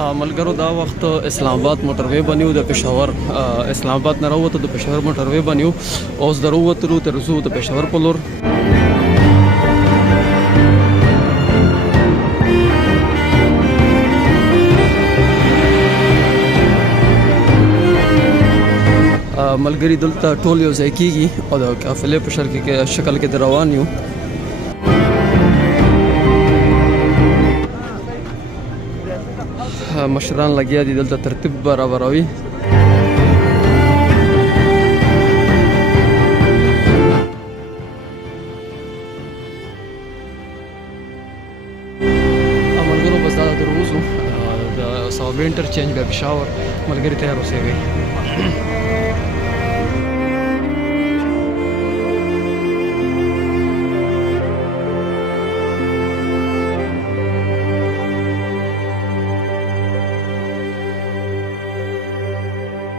ملګرو دا وخت اسلام آباد موټروي بنیو د پېښور اسلام آباد نه راووتو د پېښور موټروي بنیو اوس د راووتلو تر څو د پېښور په لور ملګری دلته ټول یو ځای کېږي او د قافلې په شکل کې د روان یو. مشران لګیا دي دلته ترتیب برابروي. ملګرو بس دا تر اوسه د صوابۍ انټرچینج بیا پېښور ملګري تیار اوسېږئ.